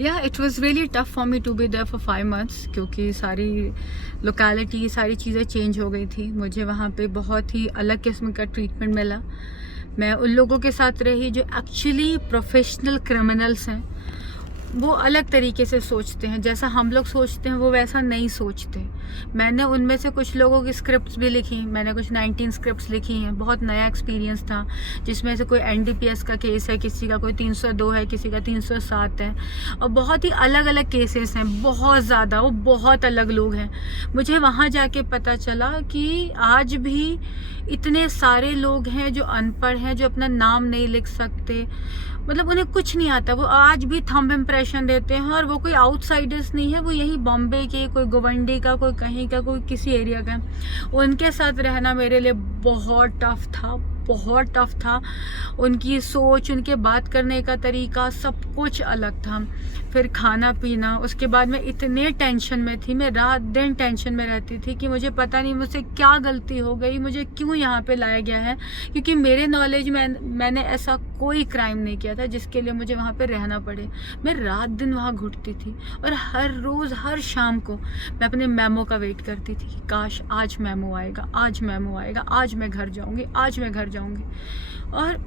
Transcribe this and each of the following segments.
या it was really tough for me to be there for 5 months, क्योंकि सारी locality सारी चीज़ें चेंज हो गई थी। मुझे वहाँ पे बहुत ही अलग किस्म का ट्रीटमेंट मिला। मैं उन लोगों के साथ रही जो एक्चुअली प्रोफेशनल क्रिमिनल्स हैं। वो अलग तरीके से सोचते हैं, जैसा हम लोग सोचते हैं वो वैसा नहीं सोचते। मैंने उनमें से कुछ लोगों की स्क्रिप्ट्स भी लिखी, मैंने कुछ 19 स्क्रिप्ट्स लिखी हैं। बहुत नया एक्सपीरियंस था, जिसमें से कोई NDPS का केस है, किसी का कोई 302 है, किसी का 307 है, और बहुत ही अलग अलग केसेस हैं, बहुत ज़्यादा, वो बहुत अलग लोग हैं। मुझे वहाँ जाके पता चला कि आज भी इतने सारे लोग हैं जो अनपढ़ हैं, जो अपना नाम नहीं लिख सकते, मतलब उन्हें कुछ नहीं आता। वो आज भी थंब इम्प्रेशन देते हैं, और वो कोई आउटसाइडर्स नहीं है, वो यही बॉम्बे के, कोई गोवंडी का, कोई कहीं का, कोई किसी एरिया का। उनके साथ रहना मेरे लिए बहुत टफ था, बहुत टफ था। उनकी सोच, उनके बात करने का तरीका, सब कुछ अलग था। फिर खाना पीना, उसके बाद मैं इतने टेंशन में थी, मैं रात दिन टेंशन में रहती थी कि मुझे पता नहीं मुझसे क्या गलती हो गई, मुझे क्यों यहाँ पे लाया गया है। क्योंकि मेरे नॉलेज में मैंने ऐसा कोई क्राइम नहीं किया था जिसके लिए मुझे वहाँ पे रहना पड़े। मैं रात दिन वहाँ घुटती थी, और हर रोज़ हर शाम को मैं अपने मेमो का वेट करती थी कि काश आज मेमो आएगा, आज मेमो आएगा, आज मैं घर जाऊँगी, आज मैं घर जाऊँगी। और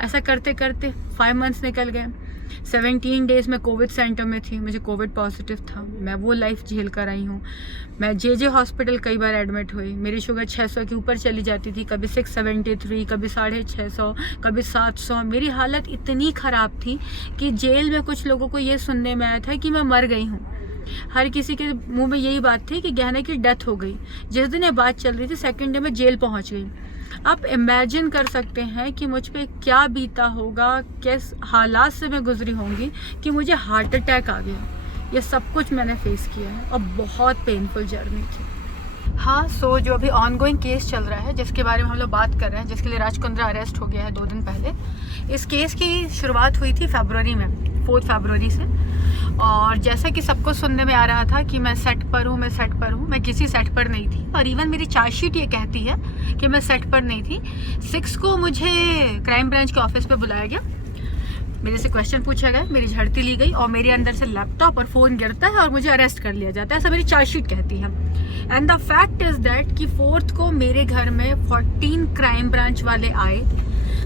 ऐसा करते करते 5 मंथ्स निकल गए। 17 डेज़ में कोविड सेंटर में थी, मुझे कोविड पॉजिटिव था। मैं वो लाइफ झेल कर आई हूँ। मैं जे हॉस्पिटल कई बार एडमिट हुई, मेरी शुगर 600 के ऊपर चली जाती थी, कभी 673, कभी 650, कभी 700। मेरी हालत इतनी ख़राब थी कि जेल में कुछ लोगों को ये सुनने में आया था कि मैं मर गई हूँ। हर किसी के मुंह में यही बात थी कि गहना की डेथ हो गई। जिस दिन ये बात चल रही थी, सेकेंड डे में जेल पहुँच गई। आप इमेजिन कर सकते हैं कि मुझ पे क्या बीता होगा, किस हालात से मैं गुजरी होंगी कि मुझे हार्ट अटैक आ गया। ये सब कुछ मैंने फेस किया है, और बहुत पेनफुल जर्नी थी। हाँ, सो जो अभी ऑनगोइंग केस चल रहा है, जिसके बारे में हम लोग बात कर रहे हैं, जिसके लिए राज कुंद्रा अरेस्ट हो गया है 2 दिन पहले। इस केस की शुरुआत हुई थी फरवरी में, 4 फरवरी से। और जैसा कि सबको सुनने में आ रहा था कि मैं सेट पर हूँ, मैं सेट पर हूँ, मैं किसी सेट पर नहीं थी। और इवन मेरी चार्जशीट ये कहती है कि मैं सेट पर नहीं थी। 6 को मुझे क्राइम ब्रांच के ऑफिस पे बुलाया गया, मेरे से क्वेश्चन पूछा गया, मेरी झड़ती ली गई, और मेरे अंदर से लैपटॉप और फ़ोन गिरता है और मुझे अरेस्ट कर लिया जाता है। ऐसा मेरी चार्जशीट कहती है। And the fact is that कि 4th को मेरे घर में 14 क्राइम ब्रांच वाले आए,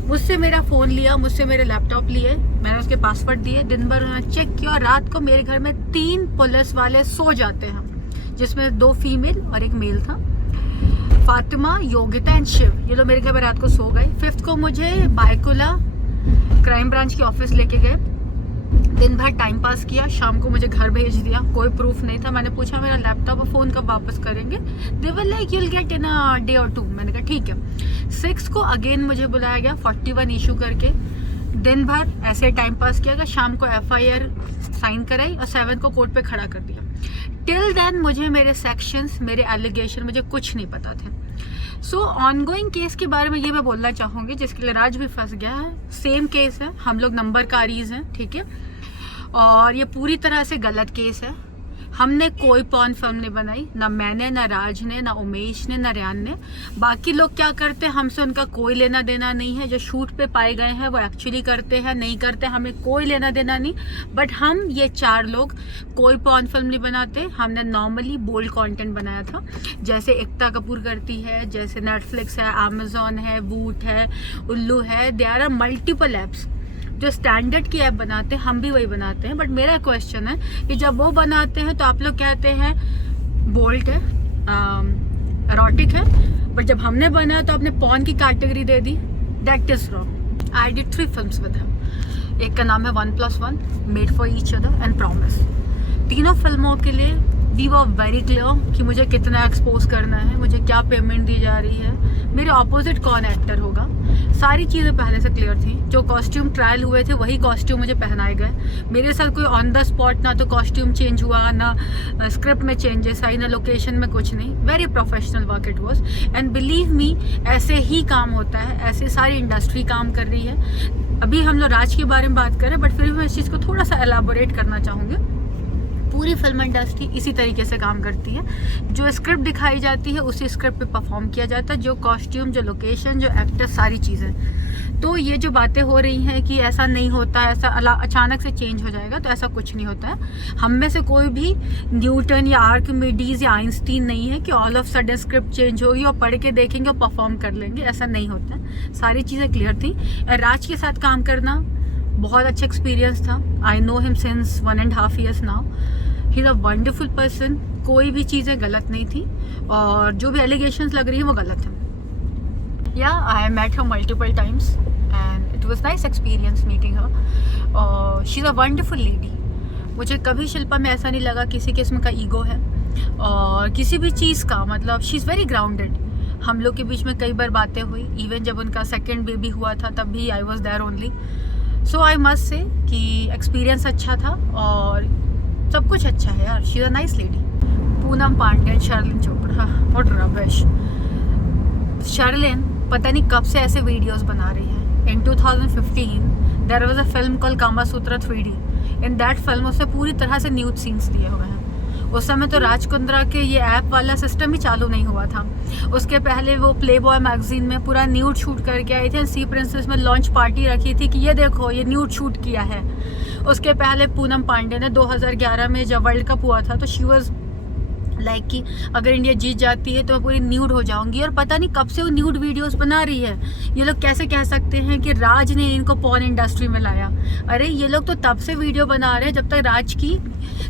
मुझसे मेरा फ़ोन लिया, मुझसे मेरे लैपटॉप लिए, मैंने उसके पासवर्ड दिए, दिन भर उन्होंने चेक किया। और रात को मेरे घर में 3 पुलिस वाले सो जाते हैं, जिसमें 2 फीमेल और 1 मेल था। फातिमा, योगिता एंड शिव, ये लोग मेरे घर में रात को सो गए। 5th को मुझे बायकुला क्राइम ब्रांच के ऑफिस लेके गए, दिन भर टाइम पास किया, शाम को मुझे घर भेज दिया। कोई प्रूफ नहीं था। मैंने पूछा मेरा लैपटॉप और फ़ोन कब वापस करेंगे, they were like you will get in a day और 2। मैंने कहा ठीक है। 6 को अगेन मुझे बुलाया गया, 41 इशू करके, दिन भर ऐसे टाइम पास किया गया। शाम को FIR साइन कराई और 7 को कोर्ट पे खड़ा कर दिया। टिल देन मुझे मेरे सेक्शंस, मेरे एलिगेशन, मुझे कुछ नहीं पता थे। सो ऑनगोइंग केस के बारे में ये मैं बोलना चाहूँगी, जिसके लिए राज भी फंस गया है। सेम केस है, हम लोग नंबरकारीज हैं, ठीक है। और ये पूरी तरह से गलत केस है। हमने कोई पॉर्न फिल्म नहीं बनाई, ना मैंने, ना राज ने, ना उमेश ने, ना रेयान ने। बाकी लोग क्या करते हैं हमसे उनका कोई लेना देना नहीं है। जो शूट पे पाए गए हैं वो एक्चुअली करते हैं, नहीं करते हमें कोई लेना देना नहीं। बट हम ये 4 लोग कोई पॉर्न फिल्म नहीं बनाते। हमने नॉर्मली बोल्ड कंटेंट बनाया था, जैसे एकता कपूर करती है, जैसे नेटफ्लिक्स है, अमेजोन है, वूट है, उल्लू है। देयर आर मल्टीपल ऐप्स जो स्टैंडर्ड की ऐप बनाते हैं, हम भी वही बनाते हैं। बट मेरा क्वेश्चन है कि जब वो बनाते हैं तो आप लोग कहते हैं बोल्ड है, एरोटिक है, बट जब हमने बनाया तो आपने पॉर्न की category they the. That is wrong. I did 3 films with him. एक का नाम है 1+1, made for each other and promise. तीनों फिल्मों के लिए वी वर वेरी क्लियर कि मुझे कितना एक्सपोज करना है, मुझे क्या पेमेंट दी जा रही है, मेरे ऑपोजिट कौन एक्टर होगा। सारी चीज़ें पहले से क्लियर थी। जो कॉस्ट्यूम ट्रायल हुए थे वही कॉस्ट्यूम मुझे पहनाए गए। मेरे साथ कोई ऑन द स्पॉट ना तो कॉस्ट्यूम चेंज हुआ, ना स्क्रिप्ट में चेंजेस आई, ना लोकेशन में कुछ नहीं। Very professional work it was. And believe me, ऐसे ही काम होता है, ऐसे सारी इंडस्ट्री काम कर रही है। अभी हम लोग राज के बारे में बात करें, बट फिर भी मैं इस चीज़ को थोड़ा सा एलाबोरेट करना चाहूँगी। पूरी फिल्म इंडस्ट्री इसी तरीके से काम करती है। जो स्क्रिप्ट दिखाई जाती है उसी स्क्रिप्ट पे परफॉर्म किया जाता है, जो कॉस्ट्यूम, जो लोकेशन, जो एक्टर, सारी चीज़ें। तो ये जो बातें हो रही हैं कि ऐसा नहीं होता, ऐसा अचानक से चेंज हो जाएगा, तो ऐसा कुछ नहीं होता है। हम में से कोई भी न्यूटन या आर्किमिडीज या आइंस्टीन नहीं है कि all of sudden script change होगी और पढ़ के देखेंगे और परफॉर्म कर लेंगे, ऐसा नहीं होता है। सारी चीज़ें क्लियर थी। राज के साथ काम करना बहुत अच्छा एक्सपीरियंस था। I know him since 1.5 years now. He is a wonderful person. कोई भी चीज़ें गलत नहीं थी और जो भी एलिगेशंस लग रही है वो गलत है। Yeah I met her multiple times and it was nice experience meeting her. She is a wonderful lady. मुझे कभी शिल्पा में ऐसा नहीं लगा किसी किस्म का ईगो है और किसी भी चीज़ का, मतलब शी इज़ वेरी ग्राउंडेड। हम लोग के बीच में कई बार बातें हुई, इवन जब उनका सेकेंड बेबी हुआ था तब भी I was there only. So I must say कि एक्सपीरियंस अच्छा था और सब कुछ अच्छा है यार। She is a nice lady. Poonam Pandey, Sherlyn Chopra, what rubbish. Sherlyn पता नहीं कब से ऐसे वीडियोस बना रही है। In 2015 there was a film called Kamasutra 3D। In that film उसने पूरी तरह से न्यूड सीन्स दिए हुए हैं। उस समय तो राज कुंद्रा के ये ऐप वाला सिस्टम ही चालू नहीं हुआ था। उसके पहले वो प्ले बॉय मैगजीन में पूरा न्यूड शूट करके आई थी। सी प्रिंसेस में लॉन्च पार्टी रखी थी कि ये देखो ये न्यूड शूट किया है। उसके पहले पूनम पांडे ने 2011 में जब वर्ल्ड कप हुआ था तो शी वॉज लाइक कि अगर इंडिया जीत जाती है तो मैं पूरी न्यूड हो जाऊंगी, और पता नहीं कब से वो न्यूड वीडियोस बना रही है। ये लोग कैसे कह सकते हैं कि राज ने इनको पॉर्न इंडस्ट्री में लाया? अरे ये लोग तो तब से वीडियो बना रहे हैं जब तक राज की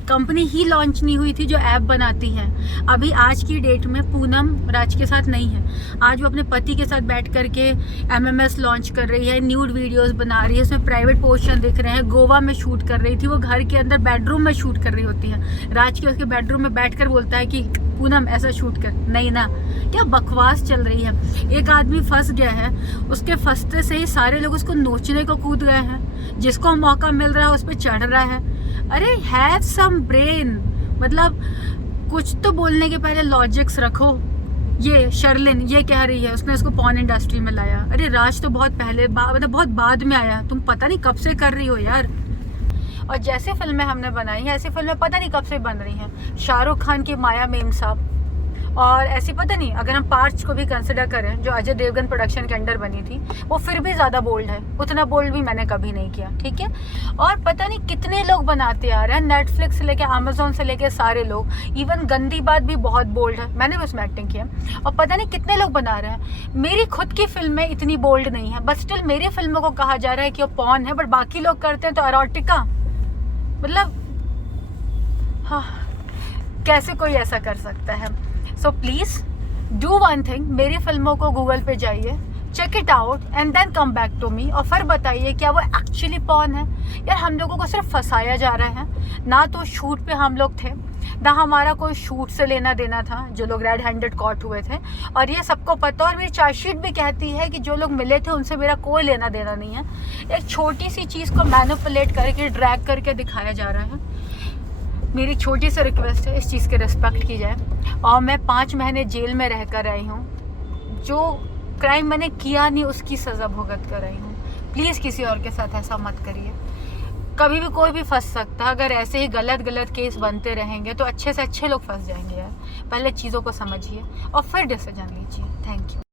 कंपनी ही लॉन्च नहीं हुई थी जो ऐप बनाती है। अभी आज की डेट में पूनम राज के साथ नहीं है। आज वो अपने पति के साथ बैठ करके MMS लॉन्च कर रही है, न्यूड वीडियोस बना रही है, उसमें प्राइवेट पोर्शन दिख रहे हैं। गोवा में शूट कर रही थी, वो घर के अंदर बेडरूम में शूट कर रही होती है। राज के उसके बेडरूम में बैठकर बोलता है कि पूनम ऐसा शूट कर। नहीं ना, क्या बकवास चल रही है। एक आदमी फंस गया है, उसके फंसते से ही सारे लोग उसको नोचने को कूद गए हैं। जिसको मौका मिल रहा है उस पर चढ़ रहा है। अरे हैव सम ब्रेन, मतलब कुछ तो बोलने के पहले लॉजिक्स रखो। ये शर्लिन ये कह रही है उसने इसको पॉर्न इंडस्ट्री में लाया। अरे राज तो बहुत पहले मतलब बहुत बाद में आया, तुम पता नहीं कब से कर रही हो यार। और जैसे फिल्में हमने बनाई हैं ऐसी फिल्में पता नहीं कब से बन रही हैं। शाहरुख खान की माया मेम साहब, और ऐसी पता नहीं, अगर हम पार्च को भी कंसिडर करें जो अजय देवगन प्रोडक्शन के अंडर बनी थी, वो फिर भी ज़्यादा बोल्ड है। उतना बोल्ड भी मैंने कभी नहीं किया, ठीक है। और पता नहीं कितने लोग बनाते आ रहे हैं, नेटफ्लिक्स से लेके अमेजोन से लेके सारे लोग। इवन गंदी बात भी बहुत बोल्ड है, मैंने भी उसमें एक्टिंग किया। और पता नहीं कितने लोग बना रहे हैं। मेरी खुद की फिल्में इतनी बोल्ड नहीं है, बट स्टिल मेरी फिल्मों को कहा जा रहा है कि वो पॉर्न है, बट बाकी लोग करते हैं तो एरोटिका। मतलब हाँ, कैसे कोई ऐसा कर सकता है। So please do one thing, मेरी फिल्मों को गूगल पे जाइए, check it out and then come back to me, और फिर बताइए क्या वो एक्चुअली पॉर्न है। यार हम लोगों को सिर्फ फंसाया जा रहा है। ना तो शूट पे हम लोग थे, ना हमारा कोई शूट से लेना देना था, जो लोग रेड हैंडेड कॉट हुए थे, और ये सबको पता। और मेरी चार्जशीट भी कहती है कि जो लोग मिले थे उनसे मेरा कोई लेना देना नहीं है। एक छोटी सी चीज़ को मैनिपुलेट करके ड्रैग करके दिखाया जा रहा है। मेरी छोटी सी रिक्वेस्ट है, इस चीज़ की रिस्पेक्ट की जाए। और मैं 5 महीने जेल में रह कर आई हूँ, जो क्राइम मैंने किया नहीं उसकी सज़ा भुगत कर आई हूँ। प्लीज़ किसी और के साथ ऐसा मत करिए। कभी भी कोई भी फंस सकता है। अगर ऐसे ही गलत गलत केस बनते रहेंगे तो अच्छे से अच्छे लोग फंस जाएंगे यार। पहले चीज़ों को समझिए और फिर डिसीजन लीजिए। Thank you.